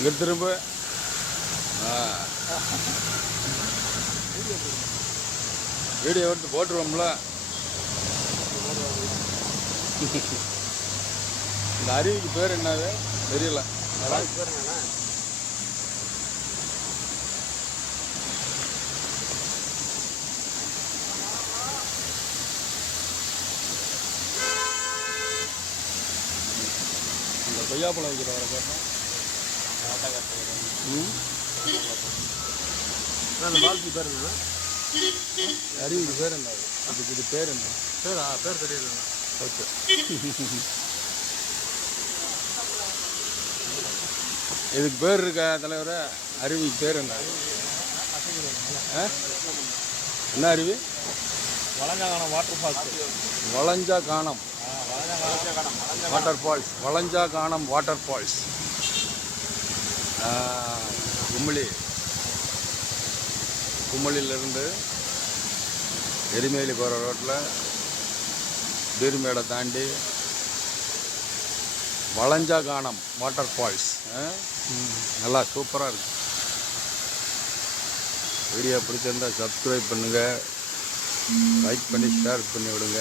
இங்கே திரும்ப. வீடியோ எடுத்து போட்டுருவோம்ல. இந்த அருவிக்கு பேர் என்னது? தெரியல. பேர் என்னண்ணா கொய்யாப்பழம் வைக்கிற வர பேர் அந்த பால்க்கு பேர் என்னண்ணா அருவிக்கு பேர் என்ன அதுக்கு இது பேர் என்ன பேரா பேர் தெரியலண்ணா ஓகே இதுக்கு பேர் இருக்கா தலைவர அருவிக்கு பேர் என்ன ஆ? என்ன அருவி வளஞ்சாங்கனம் வாட்டர் ஃபால்ஸ் வளஞ்சா காணம். Water falls. வளஞ்சா காணம் வாட்டர் ஃபால்ஸ். கும்மிளி. கும்மிளிலிருந்து எரிமேலி போகிற ரோட்டில் பீர்மேடை தாண்டி வளஞ்சா காணம் வாட்டர் ஃபால்ஸ். நல்லா சூப்பராக இருக்கு. வீடியோ பிடிச்சிருந்தா சப்ஸ்கிரைப் பண்ணுங்கள் லைக் பண்ணி ஷேர் பண்ணி விடுங்க